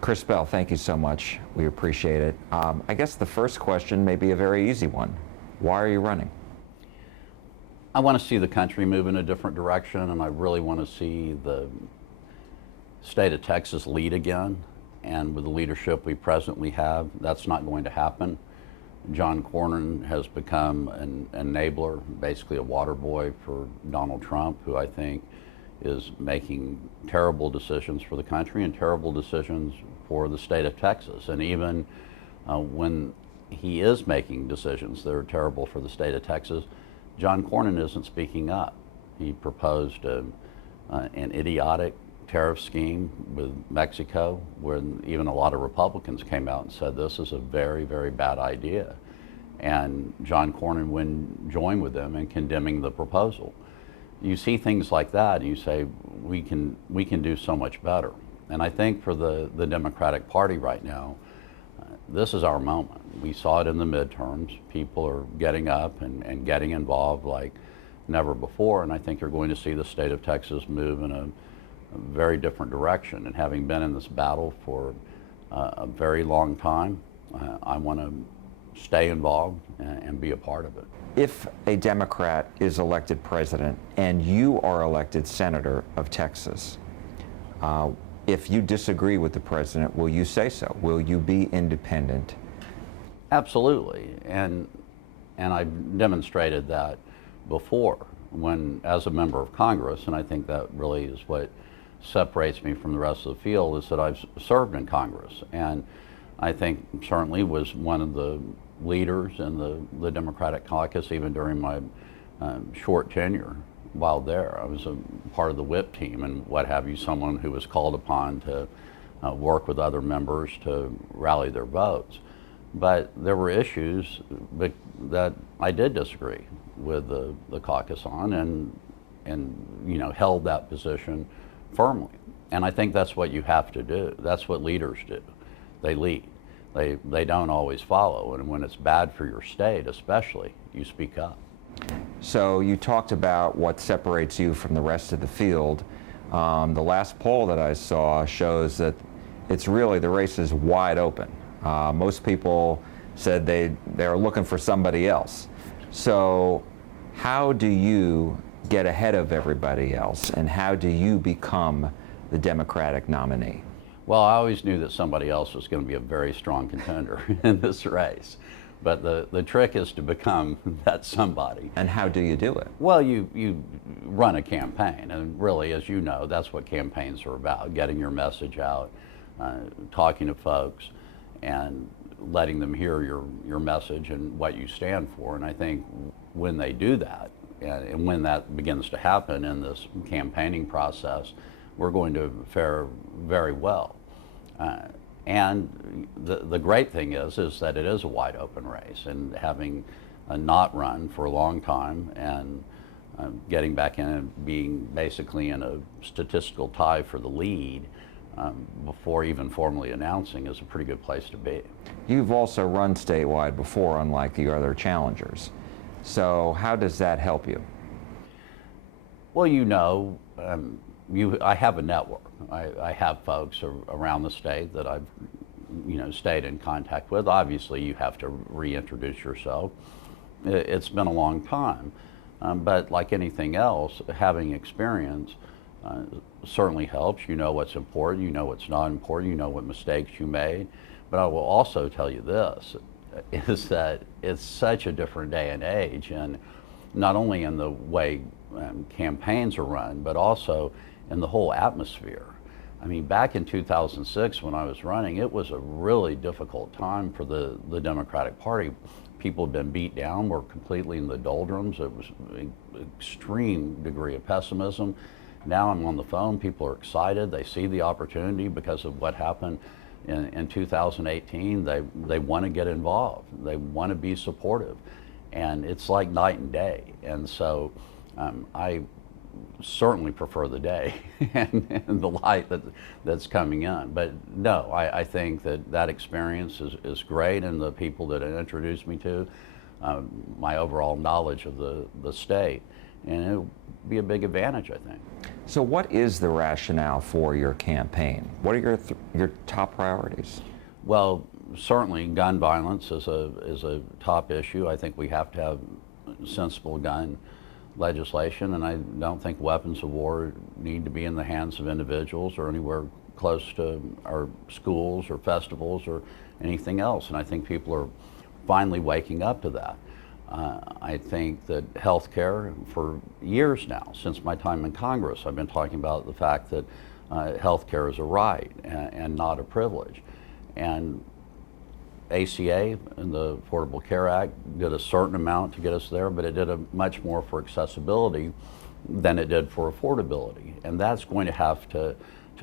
Chris Bell, thank you so much. We appreciate it. I guess the first question may be a very easy one. Why are you running? I want to see the country move in a different direction, and I really want to see the state of Texas lead again. And with the leadership we presently have, that's not going to happen. John Cornyn has become an enabler, basically a water boy for Donald Trump, who I think is making terrible decisions for the country and terrible decisions for the state of Texas. And even when he is making decisions that are terrible for the state of Texas, John Cornyn isn't speaking up. He proposed an idiotic tariff scheme with Mexico, where even a lot of Republicans came out and said this is a very, very bad idea. And John Cornyn joined with them in condemning the proposal. You see things like that and you say, we can do so much better. And I think for the Democratic Party right now, this is our moment. We saw it in the midterms. People are getting up and getting involved like never before, and I think you're going to see the state of Texas move in a very different direction. And having been in this battle for a very long time, I want to stay involved and be a part of it. If a Democrat is elected president and you are elected senator of Texas, if you disagree with the president, will you say so? Will you be independent? Absolutely, and I've demonstrated that before when, as a member of Congress, and I think that really is what separates me from the rest of the field, is that I've served in Congress, and I think certainly was one of the leaders in the Democratic caucus even during my short tenure while there. I was a part of the whip team and what have you, someone who was called upon to work with other members to rally their votes. But there were issues that I did disagree with the caucus on, and held that position firmly. And I think that's what you have to do. That's what leaders do. They lead. They don't always follow, and when it's bad for your state especially, you speak up. So you talked about what separates you from the rest of the field. The last poll that I saw shows that it's really, the race is wide open. Most people said they're looking for somebody else. So how do you get ahead of everybody else, and how do you become the Democratic nominee? Well, I always knew that somebody else was going to be a very strong contender in this race. But the trick is to become that somebody. And how do you do it? Well, you run a campaign, and really, as you know, that's what campaigns are about, getting your message out, talking to folks, and letting them hear your message and what you stand for. And I think when they do that, and when that begins to happen in this campaigning process, we're going to fare very well. And the great thing is that it is a wide open race, and having not run for a long time and getting back in and being basically in a statistical tie for the lead before even formally announcing is a pretty good place to be. You've also run statewide before, unlike the other challengers. So how does that help you? Well, I have a network. I have folks around the state that I've stayed in contact with. Obviously, you have to reintroduce yourself. It's been a long time, but like anything else, having experience certainly helps. You know what's important, you know what's not important, you know what mistakes you made. But I will also tell you this, is that it's such a different day and age, and not only in the way campaigns are run, but also in the whole atmosphere. I mean, back in 2006 when I was running, it was a really difficult time for the Democratic Party. People had been beat down, were completely in the doldrums. It was an extreme degree of pessimism. Now I'm on the phone, people are excited, they see the opportunity because of what happened in 2018. They want to get involved, they want to be supportive, and it's like night and day. And so I certainly prefer the day and the light that's coming in. But no, I think that experience is great, and the people that it introduced me to, my overall knowledge of the state and it'll be a big advantage, I think. So what is the rationale for your campaign? What are your top priorities? Well, certainly gun violence is a top issue. I think we have to have sensible gun legislation, and I don't think weapons of war need to be in the hands of individuals or anywhere close to our schools or festivals or anything else. And I think people are finally waking up to that. I think that health care, for years now, since my time in Congress, I've been talking about the fact that health care is a right and not a privilege. And ACA and the Affordable Care Act did a certain amount to get us there, but it did a much more for accessibility than it did for affordability. And that's going to have to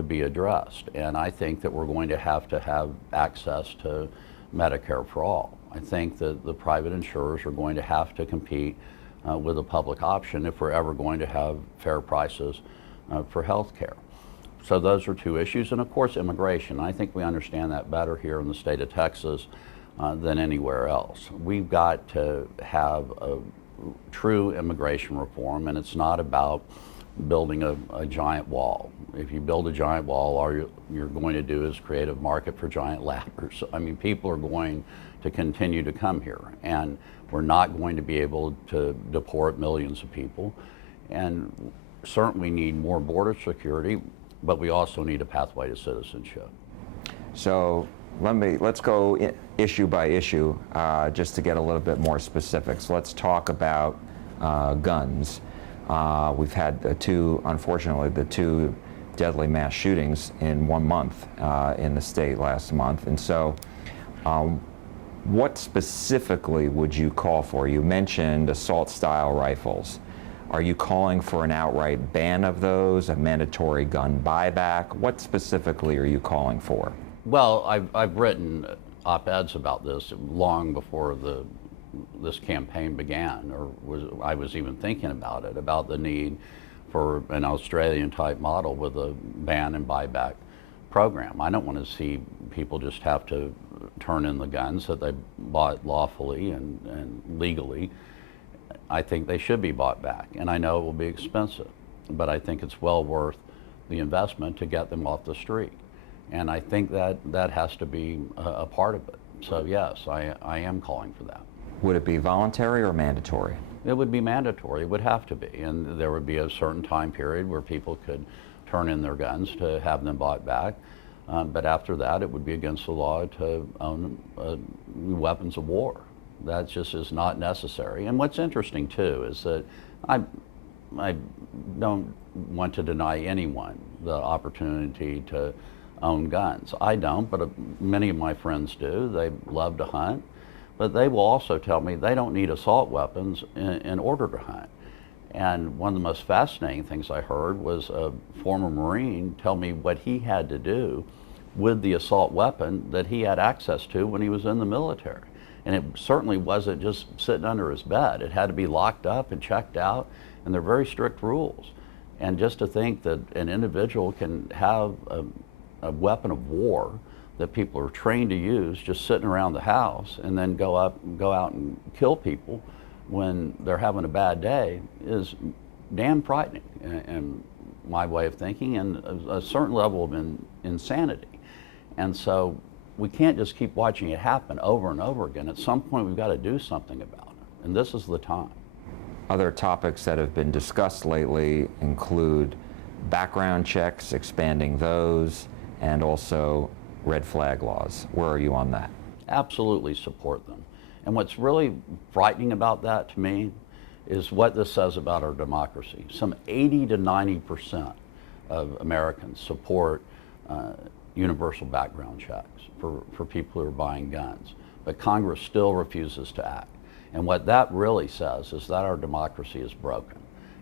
be addressed. And I think that we're going to have access to Medicare for all. I think that the private insurers are going to have to compete with a public option if we're ever going to have fair prices for health care. So those are two issues, and of course immigration. I think we understand that better here in the state of Texas than anywhere else. We've got to have a true immigration reform, and it's not about building a giant wall. If you build a giant wall, all you're going to do is create a market for giant ladders. I mean, people are going to continue to come here, and we're not going to be able to deport millions of people, and certainly need more border security, but we also need a pathway to citizenship. So let's go issue by issue just to get a little bit more specifics. Let's talk about guns. We've had unfortunately, the two deadly mass shootings in 1 month in the state last month. And so what specifically would you call for? You mentioned assault-style rifles. Are you calling for an outright ban of those, a mandatory gun buyback? What specifically are you calling for? Well, I've written op-eds about this long before this campaign began, or I was even thinking about it, about the need for an Australian-type model with a ban and buyback program. I don't want to see people just have to turn in the guns that they bought lawfully and legally. I think they should be bought back, and I know it will be expensive, but I think it's well worth the investment to get them off the street. And I think that has to be a part of it. So yes, I am calling for that. Would it be voluntary or mandatory? It would be mandatory. It would have to be. And there would be a certain time period where people could turn in their guns to have them bought back. But after that, it would be against the law to own weapons of war. That just is not necessary. And what's interesting, too, is that I don't want to deny anyone the opportunity to own guns. I don't, but many of my friends do. They love to hunt. But they will also tell me they don't need assault weapons in order to hunt. And one of the most fascinating things I heard was a former Marine tell me what he had to do with the assault weapon that he had access to when he was in the military. And it certainly wasn't just sitting under his bed. It had to be locked up and checked out, and they're very strict rules. And just to think that an individual can have a weapon of war that people are trained to use just sitting around the house and then go out and kill people when they're having a bad day is damn frightening, in my way of thinking, and a certain level of insanity. And so we can't just keep watching it happen over and over again. At some point we've got to do something about it, and this is the time. Other topics that have been discussed lately include background checks, expanding those, and also red flag laws. Where are you on that? Absolutely support them. And what's really frightening about that to me is what this says about our democracy. Some 80 to 90% of Americans support universal background checks for people who are buying guns. But Congress still refuses to act. And what that really says is that our democracy is broken.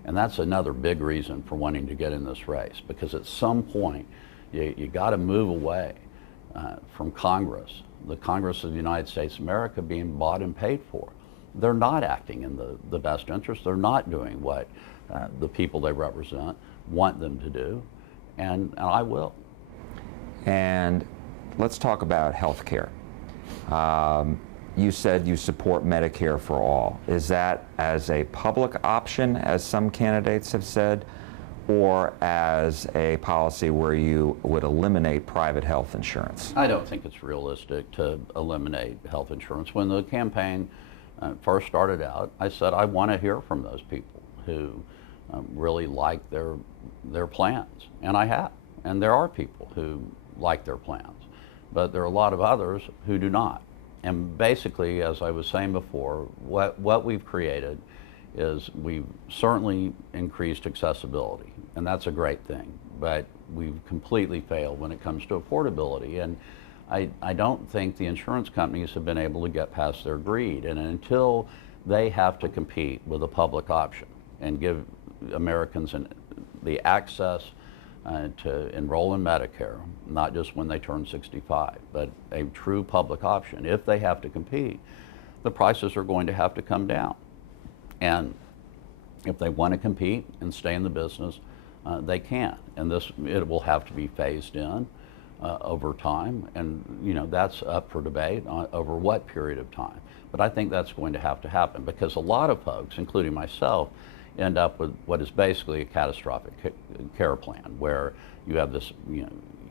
And that's another big reason for wanting to get in this race, because at some point you got to move away from Congress, the Congress of the United States of America, being bought and paid for. They're not acting in the best interest. They're not doing what the people they represent want them to do, and I will. And let's talk about health care. you said you support Medicare for all. Is that as a public option, as some candidates have said, or as a policy where you would eliminate private health insurance? I don't think it's realistic to eliminate health insurance. When the campaign first started out, I said I want to hear from those people who really like their plans, and I have. And there are people who like their plans, but there are a lot of others who do not. And basically, as I was saying before, what we've created is we've certainly increased accessibility, and that's a great thing, but we've completely failed when it comes to affordability. And I don't think the insurance companies have been able to get past their greed, and until they have to compete with a public option and give Americans the access to enroll in Medicare, not just when they turn 65, but a true public option. If they have to compete, the prices are going to have to come down. And if they want to compete and stay in the business, they can. And it will have to be phased in over time. And that's up for debate over what period of time. But I think that's going to have to happen, because a lot of folks, including myself, end up with what is basically a catastrophic care plan, where you have this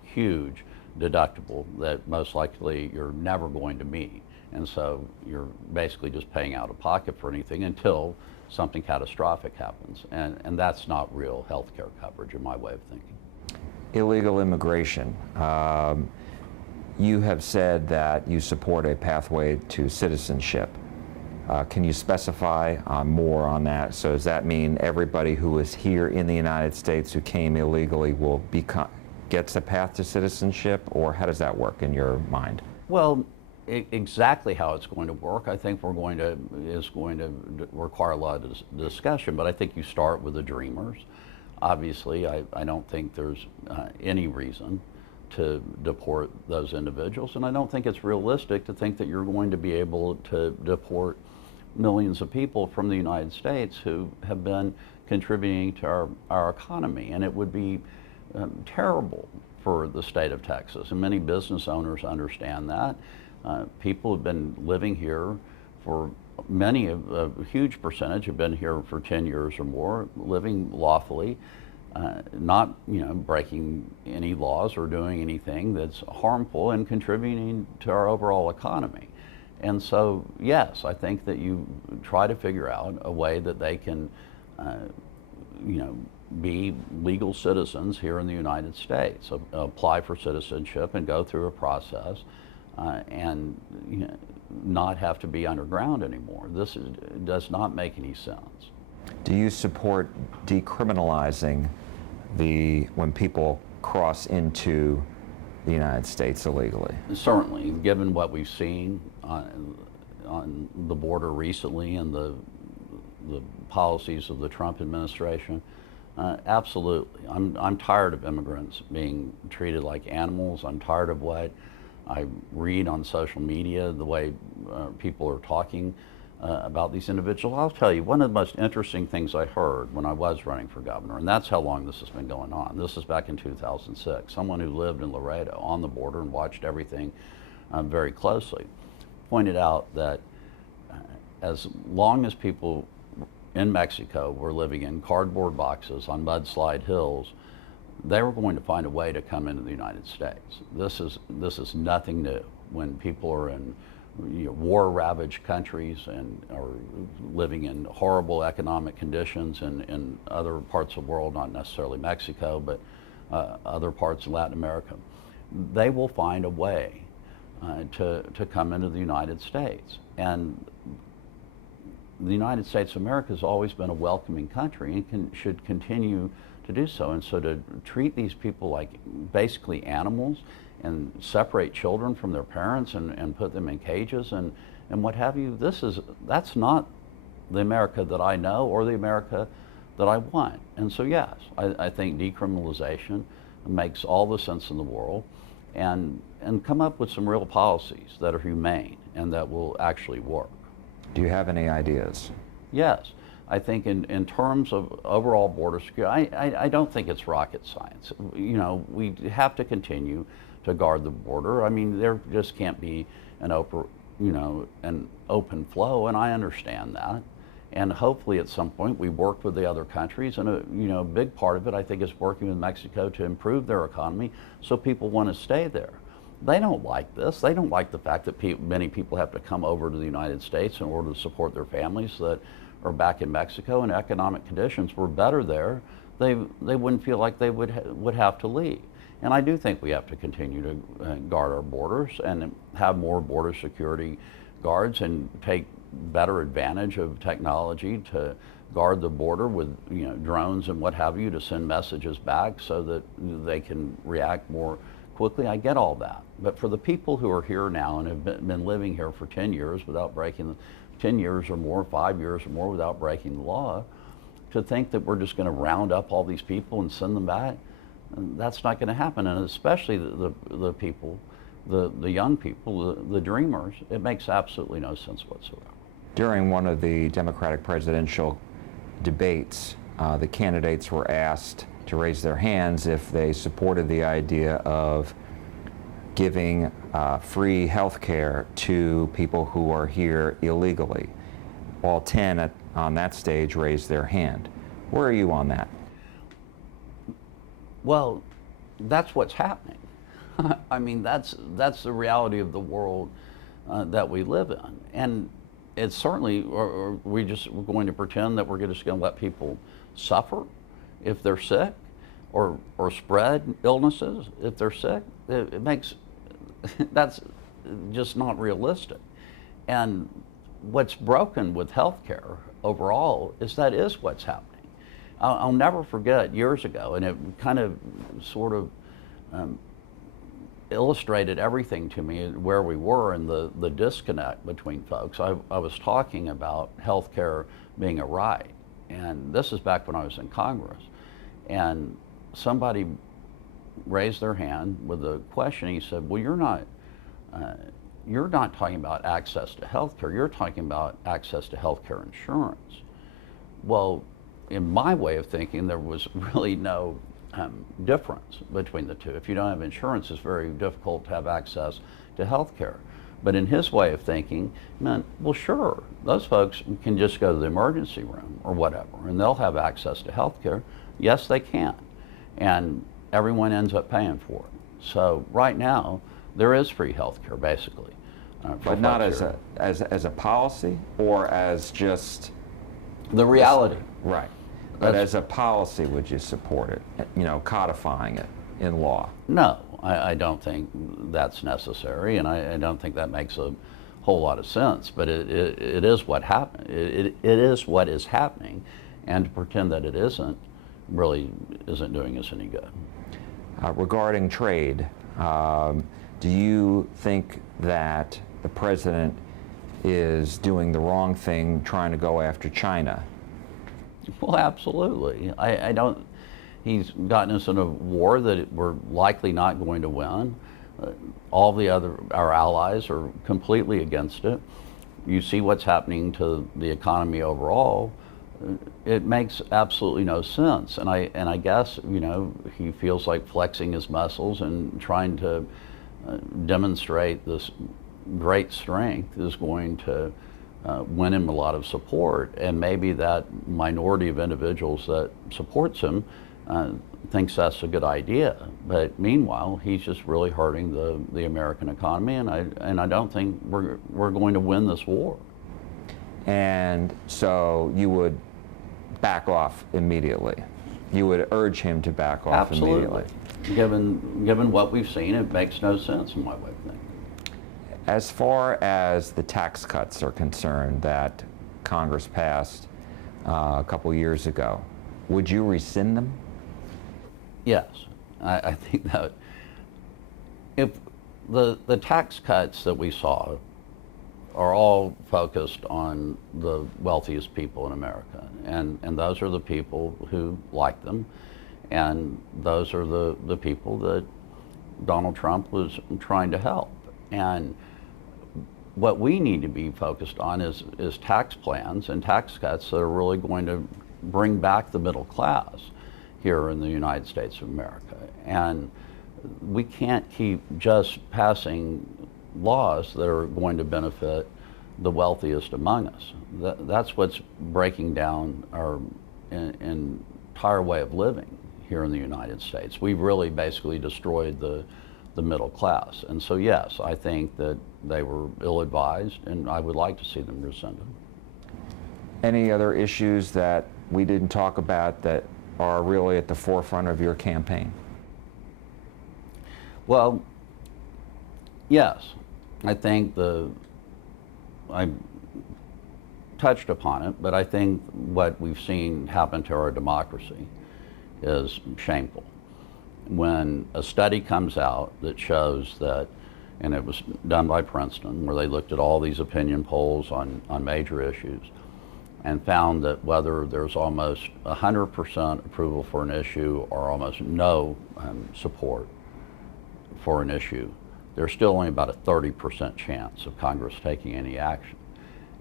huge deductible that most likely you're never going to meet. And so you're basically just paying out of pocket for anything until something catastrophic happens. And that's not real health care coverage, in my way of thinking. Illegal immigration. You have said that you support a pathway to citizenship. Can you specify more on that? So does that mean everybody who is here in the United States who came illegally will gets a path to citizenship, or how does that work in your mind? Well, exactly how it's going to work, I think is going to require a lot of discussion, but I think you start with the dreamers. Obviously, I don't think there's any reason to deport those individuals, and I don't think it's realistic to think that you're going to be able to deport millions of people from the United States who have been contributing to our economy, and it would be terrible for the state of Texas, and many business owners understand that. People have been living here for a huge percentage have been here for 10 years or more, living lawfully, not breaking any laws or doing anything that's harmful, and contributing to our overall economy. And so, yes, I think that you try to figure out a way that they can, be legal citizens here in the United States, apply for citizenship and go through a process, and not have to be underground anymore. This does not make any sense. Do you support decriminalizing when people cross into the United States illegally? Certainly, given what we've seen on the border recently and the policies of the Trump administration, absolutely. I'm tired of immigrants being treated like animals. I'm tired of what I read on social media, the way people are talking about these individuals. I'll tell you, one of the most interesting things I heard when I was running for governor, and that's how long this has been going on. This is back in 2006. Someone who lived in Laredo on the border and watched everything very closely pointed out that as long as people in Mexico were living in cardboard boxes on mudslide hills, they were going to find a way to come into the United States. This is nothing new. When people are in war-ravaged countries and are living in horrible economic conditions in other parts of the world, not necessarily Mexico, but other parts of Latin America, they will find a way to come into the United States. And the United States of America has always been a welcoming country and should continue to do so. And so to treat these people like basically animals and separate children from their parents and put them in cages and what have you, that's not the America that I know or the America that I want. And so yes, I think decriminalization makes all the sense in the world, and come up with some real policies that are humane and that will actually work. Do you have any ideas? Yes. I think in terms of overall border security, I don't think it's rocket science. We have to continue to guard the border. I mean, there just can't be an an open flow, and I understand that. And hopefully at some point we work with the other countries, and a big part of it I think is working with Mexico to improve their economy so people want to stay there. They don't like this. They don't like the fact that many people have to come over to the United States in order to support their families that are back in Mexico, and economic conditions were better there. They wouldn't feel like they would have to leave. And I do think we have to continue to guard our borders and have more border security guards and take better advantage of technology to guard the border with drones and what have you to send messages back so that they can react more quickly. I get all that. But for the people who are here now and have been living here for 10 years without breaking 10 years or more, 5 years or more without breaking the law, to think that we're just going to round up all these people and send them back, that's not going to happen. And especially the people, the young people, the dreamers, it makes absolutely no sense whatsoever. During one of the Democratic presidential debates, the candidates were asked to raise their hands if they supported the idea of giving free health care to people who are here illegally. All 10 on that stage raised their hand. Where are you on that? Well, that's what's happening. I mean, that's the reality of the world that we live in. And it's certainly, or we're going to pretend that we're just going to let people suffer if they're sick, or spread illnesses if they're sick. It makes, that's just not realistic. And what's broken with healthcare overall is that is what's happening. I'll never forget years ago, and it kind of sort of illustrated everything to me where we were and the disconnect between folks. I was talking about healthcare being a right, and this is back when I was in Congress, and somebody raised their hand with a question. He said, well, you're not talking about access to health care, you're talking about access to health care insurance. Well, in my way of thinking, there was really no difference between the two. If you don't have insurance, it's very difficult to have access to health care. But in his way of thinking, meant, well, sure, those folks can just go to the emergency room or whatever, and they'll have access to health care. Yes, they can. And everyone ends up paying for it. So right now, there is free health care, basically. But not as a policy, or as just the reality. Right. But as a policy, would you support it, codifying it in law? No, I don't think that's necessary, and I don't think that makes a whole lot of sense. But it is what happened. It is what is happening, and to pretend that it isn't really isn't doing us any good. Regarding trade, do you think that the president is doing the wrong thing trying to go after China? Well, absolutely. I don't. He's gotten us in a war that we're likely not going to win. All our allies are completely against it. You see what's happening to the economy overall. It makes absolutely no sense. And I guess he feels like flexing his muscles and trying to demonstrate this great strength is going to win him a lot of support, and maybe that minority of individuals that supports him thinks that's a good idea. But meanwhile, he's just really hurting the American economy, and I don't think we're going to win this war. And so you would back off immediately. You would urge him to back off immediately. Given what we've seen, it makes no sense in my way of thinking. As far as the tax cuts are concerned that Congress passed a couple years ago, would you rescind them? Yes, I think that if the tax cuts that we saw are all focused on the wealthiest people in America, and those are the people who like them, and those are the people that Donald Trump was trying to help. And what we need to be focused on is tax plans and tax cuts that are really going to bring back the middle class here in the United States of America. And we can't keep just passing laws that are going to benefit the wealthiest among us. That's what's breaking down our entire way of living here in the United States. We've really basically destroyed the middle class. And so yes, I think that they were ill-advised, and I would like to see them rescinded. Any other issues that we didn't talk about that are really at the forefront of your campaign? Well, yes, I think I touched upon it, but I think what we've seen happen to our democracy is shameful. When a study comes out that shows that, and it was done by Princeton, where they looked at all these opinion polls on major issues, and found that whether there's almost 100% approval for an issue or almost no support for an issue, there's still only about a 30% chance of Congress taking any action.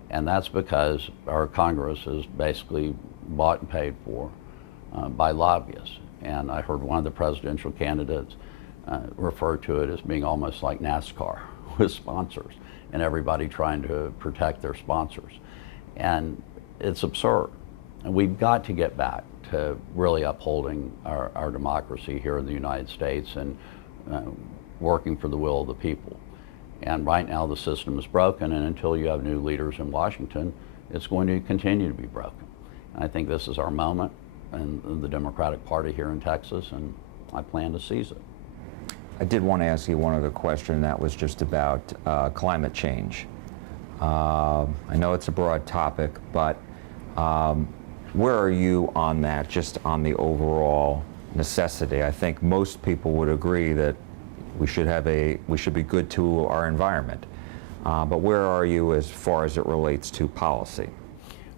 And that's because our Congress is basically bought and paid for by lobbyists. And I heard one of the presidential candidates refer to it as being almost like NASCAR with sponsors and everybody trying to protect their sponsors. And it's absurd. And we've got to get back to really upholding our democracy here in the United States and working for the will of the people. And right now the system is broken, and until you have new leaders in Washington, it's going to continue to be broken. And I think this is our moment in the Democratic Party here in Texas, and I plan to seize it. I did want to ask you one other question, that was just about climate change. I know it's a broad topic, but where are you on that, just on the overall necessity? I think most people would agree that we should be good to our environment. But where are you as far as it relates to policy?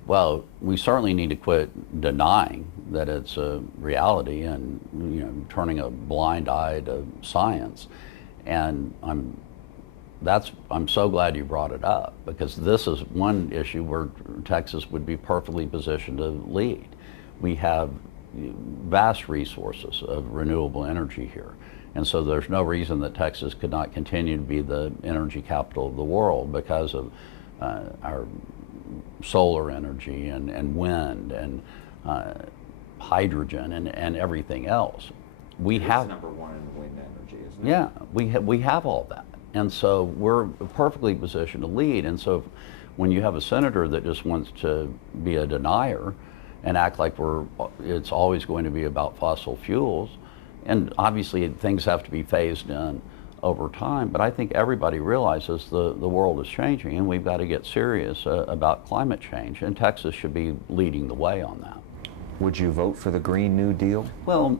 Well, we certainly need to quit denying that it's a reality and turning a blind eye to science. And I'm so glad you brought it up, because this is one issue where Texas would be perfectly positioned to lead. We have vast resources of renewable energy here. And so there's no reason that Texas could not continue to be the energy capital of the world because of our solar energy and wind and hydrogen and everything else. We have number one in wind energy, isn't it? Yeah, we have all that. And so we're perfectly positioned to lead. And so when you have a senator that just wants to be a denier and act like it's always going to be about fossil fuels, and obviously things have to be phased in over time, but I think everybody realizes the world is changing and we've got to get serious about climate change, and Texas should be leading the way on that. Would you vote for the Green New Deal? Well,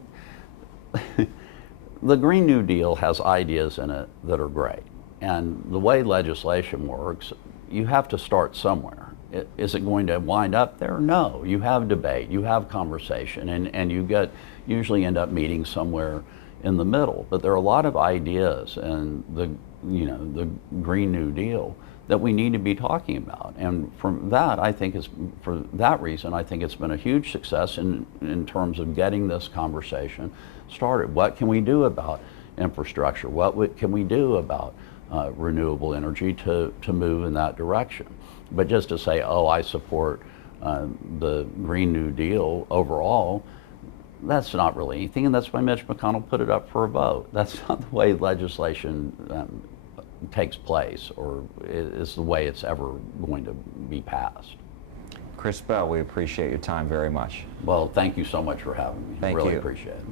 the Green New Deal has ideas in it that are great, and the way legislation works, you have to start somewhere. Is it going to wind up there? No. You have debate, you have conversation, and you usually end up meeting somewhere in the middle. But there are a lot of ideas in the Green New Deal that we need to be talking about. And from that, for that reason, I think it's been a huge success in terms of getting this conversation started. What can we do about infrastructure? What can we do about renewable energy to move in that direction? But just to say, oh, I support the Green New Deal overall, that's not really anything, and that's why Mitch McConnell put it up for a vote. That's not the way legislation takes place, or is the way it's ever going to be passed. Chris Bell, we appreciate your time very much. Well, thank you so much for having me. Thank really you. Appreciate it.